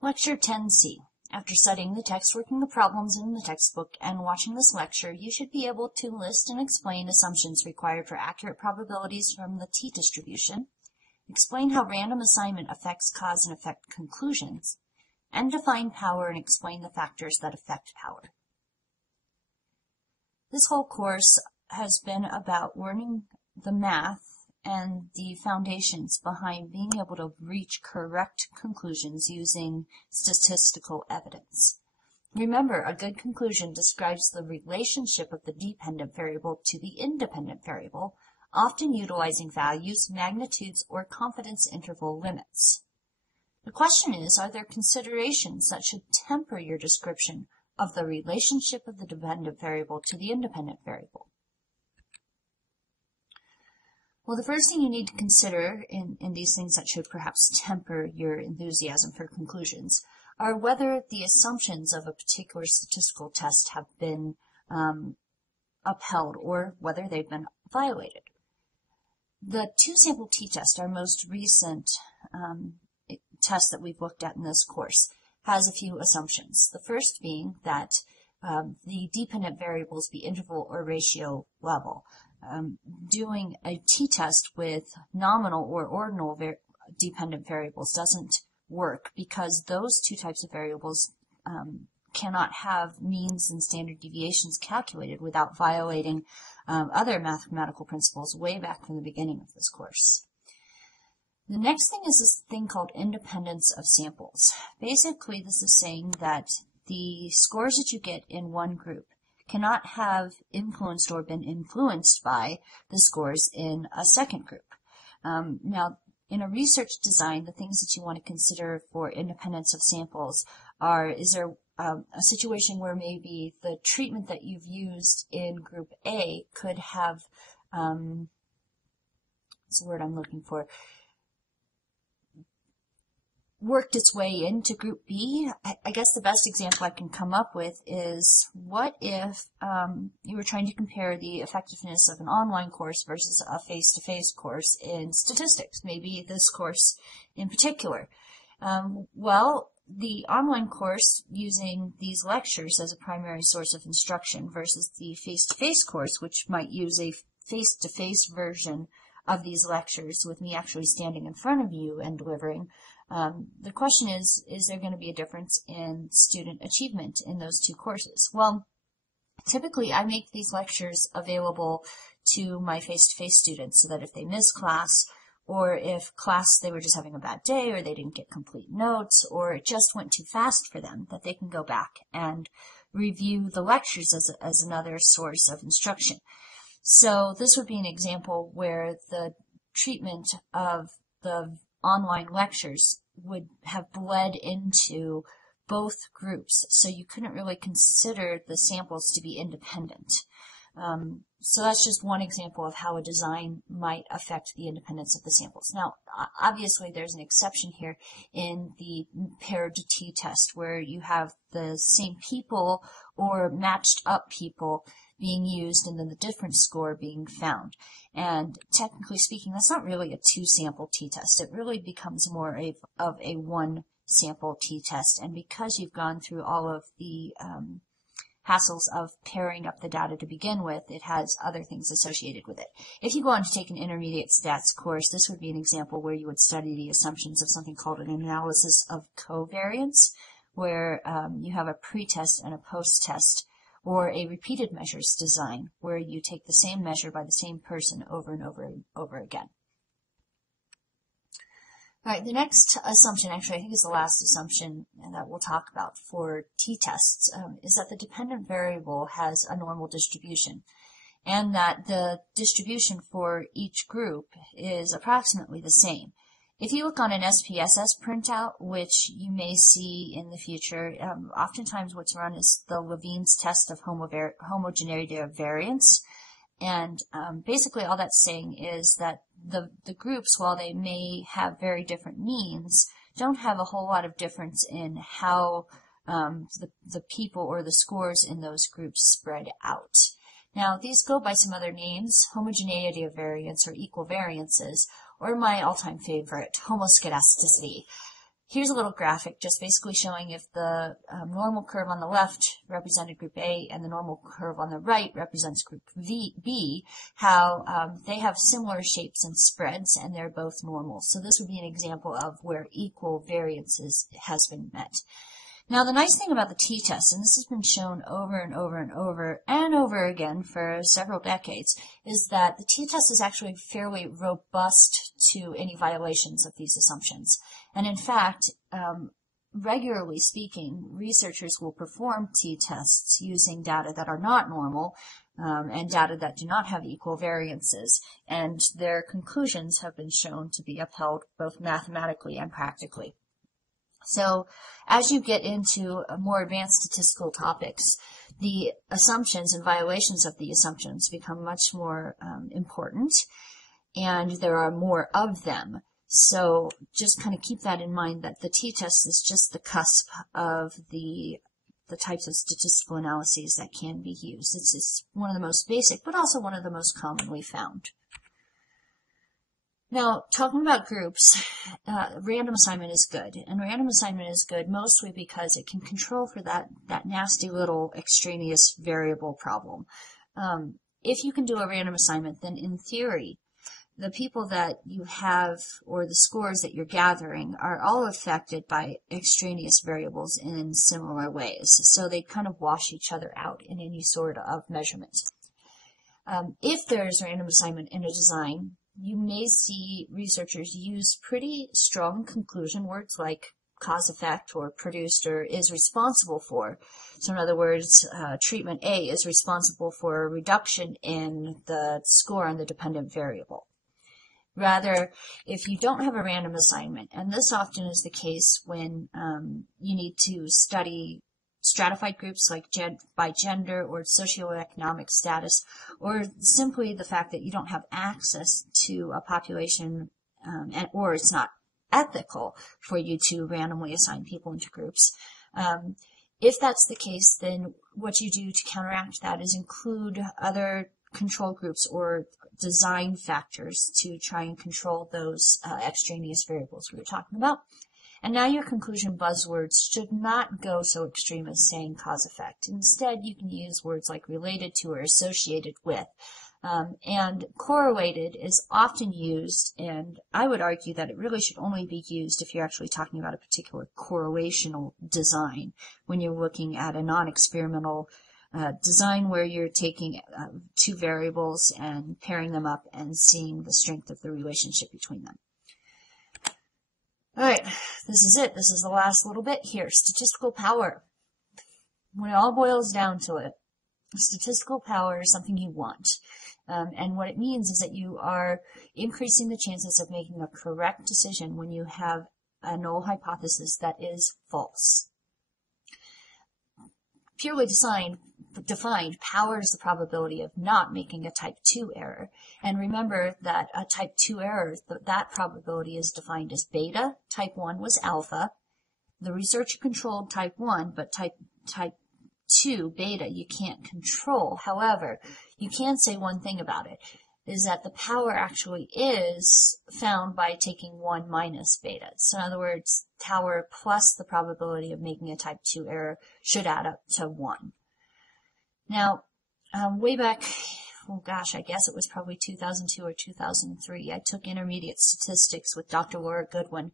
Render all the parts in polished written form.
Lecture 10C. After studying the text, working the problems in the textbook, and watching this lecture, you should be able to list and explain assumptions required for accurate probabilities from the t-distribution, explain how random assignment affects cause and effect conclusions, and define power and explain the factors that affect power. This whole course has been about learning the math and the foundations behind being able to reach correct conclusions using statistical evidence. Remember, a good conclusion describes the relationship of the dependent variable to the independent variable, often utilizing values, magnitudes, or confidence interval limits. The question is, are there considerations that should temper your description of the relationship of the dependent variable to the independent variable? Well, the first thing you need to consider in these things that should perhaps temper your enthusiasm for conclusions are whether the assumptions of a particular statistical test have been upheld or whether they've been violated. The two-sample t-test, our most recent test that we've looked at in this course, has a few assumptions. The first being that the dependent variables be interval or ratio level. Doing a t-test with nominal or ordinal dependent variables doesn't work because those two types of variables cannot have means and standard deviations calculated without violating other mathematical principles way back from the beginning of this course. The next thing is this thing called independence of samples. Basically, this is saying that the scores that you get in one group cannot have influenced or been influenced by the scores in a second group. Now, in a research design, the things that you want to consider for independence of samples are, is there a situation where maybe the treatment that you've used in group A could have, what's the word I'm looking for, worked its way into group B. I guess the best example I can come up with is, what if you were trying to compare the effectiveness of an online course versus a face-to-face course in statistics, maybe this course in particular. Well, the online course using these lectures as a primary source of instruction versus the face-to-face course, which might use a face-to-face version of these lectures with me actually standing in front of you and delivering. The question is there going to be a difference in student achievement in those two courses? Well, typically I make these lectures available to my face-to-face students so that if they miss class, or if class they were just having a bad day, or they didn't get complete notes, or it just went too fast for them, that they can go back and review the lectures as another source of instruction. So this would be an example where the treatment of the online lectures would have bled into both groups, so you couldn't really consider the samples to be independent. So that's just one example of how a design might affect the independence of the samples. Now, obviously there's an exception here in the paired t-test where you have the same people or matched up people being used and then the different score being found. And technically speaking, that's not really a two-sample t-test. It really becomes more of a one-sample t-test. And because you've gone through all of the hassles of pairing up the data to begin with, it has other things associated with it. If you go on to take an intermediate stats course, this would be an example where you would study the assumptions of something called an analysis of covariance, where you have a pre-test and a post-test, or a repeated measures design, where you take the same measure by the same person over and over and over again. All right, the next assumption, actually I think is the last assumption that we'll talk about for t-tests, is that the dependent variable has a normal distribution, and that the distribution for each group is approximately the same. If you look on an SPSS printout, which you may see in the future, oftentimes what's run is the Levene's test of homogeneity of variance. And basically all that's saying is that the groups, while they may have very different means, don't have a whole lot of difference in how the people or the scores in those groups spread out. Now, these go by some other names, homogeneity of variance or equal variances, or my all-time favorite, homoscedasticity. Here's a little graphic just basically showing if the normal curve on the left represented group A and the normal curve on the right represents group B, how they have similar shapes and spreads and they're both normal. So this would be an example of where equal variance has been met. Now the nice thing about the t-test, and this has been shown over and over and over and over again for several decades, is that the t-test is actually fairly robust to any violations of these assumptions. And in fact, regularly speaking, researchers will perform t-tests using data that are not normal and data that do not have equal variances, and their conclusions have been shown to be upheld both mathematically and practically. So as you get into more advanced statistical topics, the assumptions and violations of the assumptions become much more important, and there are more of them. So just kind of keep that in mind, that the t-test is just the cusp of the types of statistical analyses that can be used. It's one of the most basic, but also one of the most commonly found. Now, talking about groups, random assignment is good. And random assignment is good mostly because it can control for that nasty little extraneous variable problem. If you can do a random assignment, then in theory, the people that you have or the scores that you're gathering are all affected by extraneous variables in similar ways. So they kind of wash each other out in any sort of measurement. If there's random assignment in a design, you may see researchers use pretty strong conclusion words like cause effect or produced or is responsible for. So in other words, treatment A is responsible for a reduction in the score on the dependent variable. Rather, if you don't have a random assignment, and this often is the case when you need to study stratified groups like by gender or socioeconomic status, or simply the fact that you don't have access to a population or it's not ethical for you to randomly assign people into groups. If that's the case, then what you do to counteract that is include other control groups or design factors to try and control those extraneous variables we were talking about. And now your conclusion buzzwords should not go so extreme as saying cause effect. Instead, you can use words like related to or associated with. And correlated is often used, and I would argue that it really should only be used if you're actually talking about a particular correlational design, when you're looking at a non-experimental design where you're taking two variables and pairing them up and seeing the strength of the relationship between them. All right, this is it. This is the last little bit here. Statistical power. When it all boils down to it, statistical power is something you want. And what it means is that you are increasing the chances of making a correct decision when you have a null hypothesis that is false. Purely defined, power is the probability of not making a type 2 error. And remember that a type 2 error, that probability is defined as beta. Type 1 was alpha. The researcher controlled type 1, but type 2, beta, you can't control. However, you can say one thing about it, is that the power actually is found by taking 1 minus beta. So in other words, power plus the probability of making a type 2 error should add up to 1. Now, way back, oh gosh, I guess it was probably 2002 or 2003, I took intermediate statistics with Dr. Laura Goodwin.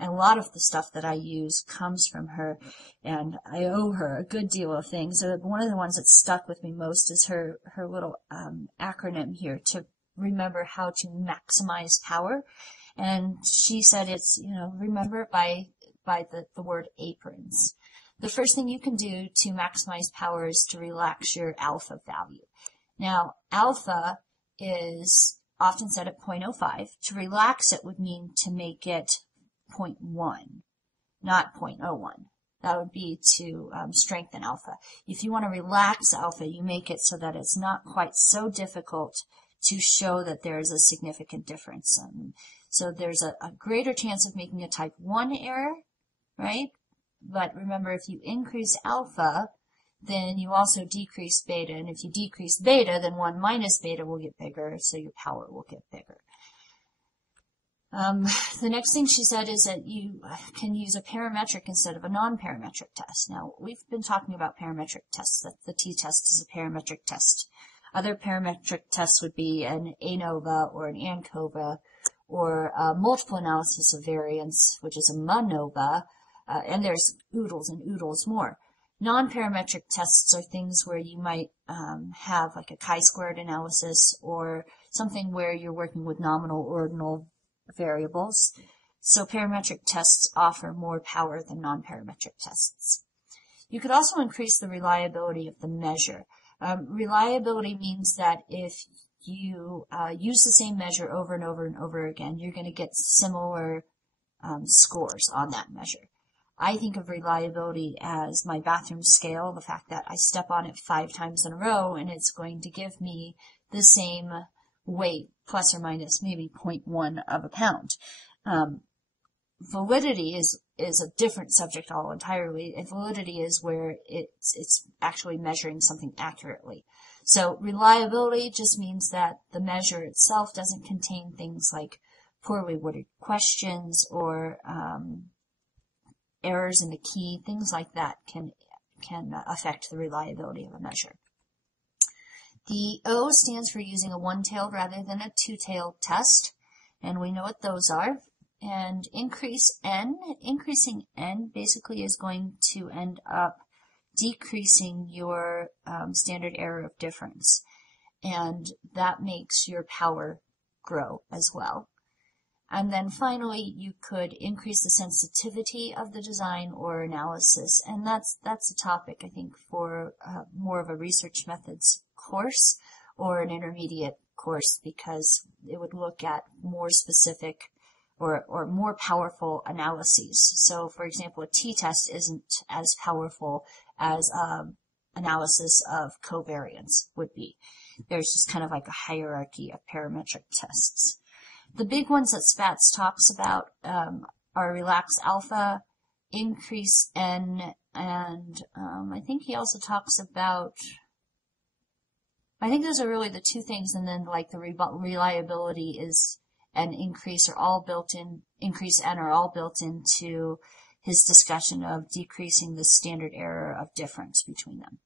And a lot of the stuff that I use comes from her, and I owe her a good deal of things. So one of the ones that stuck with me most is her little acronym here to remember how to maximize power. And she said it's, remember it by the word aprons. The first thing you can do to maximize power is to relax your alpha value. Now, alpha is often set at 0.05. To relax it would mean to make it 0.1, not 0.01. That would be to strengthen alpha. If you want to relax alpha, you make it so that it's not quite so difficult to show that there is a significant difference. So there's a greater chance of making a type 1 error, right? But remember, if you increase alpha, then you also decrease beta. And if you decrease beta, then 1 minus beta will get bigger, so your power will get bigger. The next thing she said is that you can use a parametric instead of a non-parametric test. Now, we've been talking about parametric tests, that the t-test is a parametric test. Other parametric tests would be an ANOVA or an ANCOVA, or a multiple analysis of variance, which is a MANOVA, and there's oodles and oodles more. Non-parametric tests are things where you might have like a chi-squared analysis, or something where you're working with nominal ordinal variables. So parametric tests offer more power than non-parametric tests. You could also increase the reliability of the measure. Reliability means that if you use the same measure over and over and over again, you're going to get similar scores on that measure. I think of reliability as my bathroom scale, the fact that I step on it 5 times in a row and it's going to give me the same weight, plus or minus maybe 0.1 of a pound. Validity is a different subject all entirely, and validity is where it's actually measuring something accurately. So reliability just means that the measure itself doesn't contain things like poorly worded questions or errors in the key. Things like that can affect the reliability of a measure. The O stands for using a one-tailed rather than a two-tailed test, and we know what those are. And increasing N basically is going to end up decreasing your standard error of difference, and that makes your power grow as well. And then finally, you could increase the sensitivity of the design or analysis, and that's a topic, I think, for more of a research methods course or an intermediate course, because it would look at more specific or more powerful analyses. So, for example, a t-test isn't as powerful as analysis of covariance would be. There's just kind of like a hierarchy of parametric tests. The big ones that Spatz talks about are relax alpha, increase N, and I think he also talks about, I think those are really the two things, and then like the reliability is and increase are all built in, increase N are all built into his discussion of decreasing the standard error of difference between them.